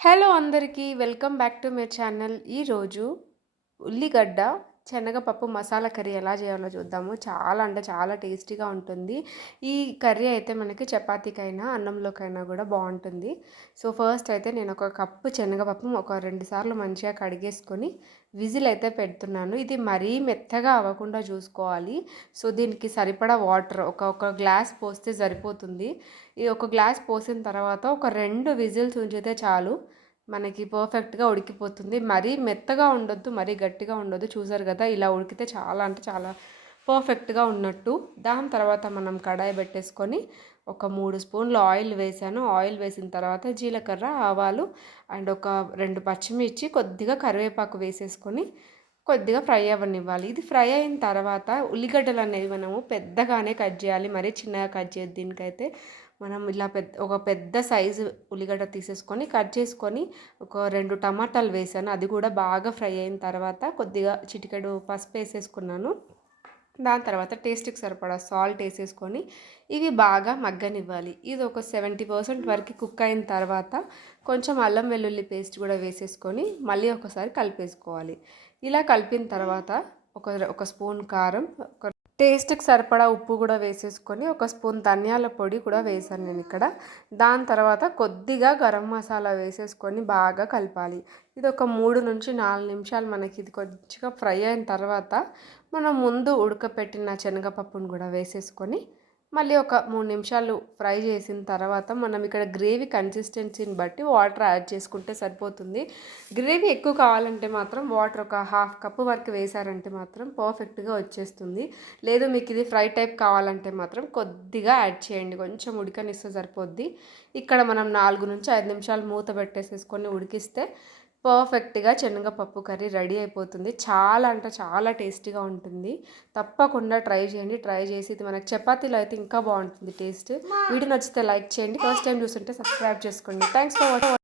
Hello అందరికీ welcome back to my channel ఈరోజు ఉల్లిగడ్డ శనగపప్పు మసాలా కర్రీ ఎలా చేయాలో చూద్దాము. చాలా అంటే చాలా టేస్టీగా ఉంటుంది. ఈ కర్రీ అయితే మనకి చపాతీకైనా అన్నంలోకైనా కూడా బాగుంటుంది. సో ఫస్ట్ అయితే నేను ఒక కప్పు శనగపప్పు ఒక రెండు సార్లు మంచిగా కడిగేసుకొని విజిల్ అయితే పెడుతున్నాను. ఇది మరీ మెత్తగా అవ్వకుండా చూసుకోవాలి. సో దీనికి సరిపడా వాటర్ ఒక ఒక గ్లాస్ పోస్తే సరిపోతుంది. ఈ ఒక గ్లాస్ పోసిన తర్వాత ఒక రెండు విజిల్స్ ఉంచితే చాలు. మనకి పర్ఫెక్ట్గా ఉడికిపోతుంది. మరీ మెత్తగా ఉండొద్దు మరీ గట్టిగా ఉండొద్దు. చూసారు కదా ఇలా ఉడికితే చాలా అంటే చాలా పర్ఫెక్ట్గా ఉన్నట్టు. దాని తర్వాత మనం కడాయి పెట్టేసుకొని ఒక మూడు స్పూన్లు ఆయిల్ వేసాను. ఆయిల్ వేసిన తర్వాత జీలకర్ర ఆవాలు అండ్ ఒక రెండు పచ్చిమిర్చి కొద్దిగా కరివేపాకు వేసేసుకొని కొద్దిగా ఫ్రై అవ్వనివ్వాలి. ఇది ఫ్రై అయిన తర్వాత ఉల్లిగడ్డలు అనేవి మనము పెద్దగానే కట్ చేయాలి. మరీ చిన్నగా కట్ చేయదు దీనికైతే. మనం ఇలా పెద్ద ఒక పెద్ద సైజు ఉల్లిగడ్డ తీసేసుకొని కట్ చేసుకొని ఒక రెండు టమాటాలు వేసాను. అది కూడా బాగా ఫ్రై అయిన తర్వాత కొద్దిగా చిటికెడు పసుపు వేసేసుకున్నాను. దాని తర్వాత టేస్ట్కి సరిపడా సాల్ట్ వేసేసుకొని ఇవి బాగా మగ్గనివ్వాలి. ఇది ఒక సెవెంటీ పర్సెంట్ వరకు కుక్ అయిన తర్వాత కొంచెం అల్లం వెల్లుల్లి పేస్ట్ కూడా వేసేసుకొని మళ్ళీ ఒకసారి కలిపేసుకోవాలి. ఇలా కలిపిన తర్వాత ఒక ఒక స్పూన్ కారం ఒక టేస్ట్కి సరిపడా ఉప్పు కూడా వేసేసుకొని ఒక స్పూన్ ధనియాల పొడి కూడా వేసాను నేను ఇక్కడ. దాని తర్వాత కొద్దిగా గరం మసాలా వేసేసుకొని బాగా కలపాలి. ఇది ఒక మూడు నుంచి నాలుగు నిమిషాలు మనకి ఇది కొద్దిగా ఫ్రై అయిన తర్వాత మనం ముందు ఉడకపెట్టిన శనగపప్పును కూడా వేసేసుకొని మళ్ళీ ఒక మూడు నిమిషాలు ఫ్రై చేసిన తర్వాత మనం ఇక్కడ గ్రేవీ కన్సిస్టెన్సీని బట్టి వాటర్ యాడ్ చేసుకుంటే సరిపోతుంది. గ్రేవీ ఎక్కువ కావాలంటే మాత్రం వాటర్ ఒక హాఫ్ కప్ వరకు వేసారంటే మాత్రం పర్ఫెక్ట్గా వచ్చేస్తుంది. లేదు మీకు ఇది ఫ్రై టైప్ కావాలంటే మాత్రం కొద్దిగా యాడ్ చేయండి. కొంచెం ఉడకనిస్తే సరిపోద్ది. ఇక్కడ మనం నాలుగు నుంచి ఐదు నిమిషాలు మూత పెట్టేసేసుకొని ఉడికిస్తే పర్ఫెక్ట్గా శనగపప్పు కర్రీ రెడీ అయిపోతుంది. చాలా అంటే చాలా టేస్టీగా ఉంటుంది. తప్పకుండా ట్రై చేయండి. ట్రై చేసి ఇది మనకి చపాతీలో అయితే ఇంకా బాగుంటుంది టేస్ట్. వీడియో నచ్చితే లైక్ చేయండి. ఫస్ట్ టైం చూస్తుంటే సబ్స్క్రైబ్ చేసుకోండి. Thanks for watching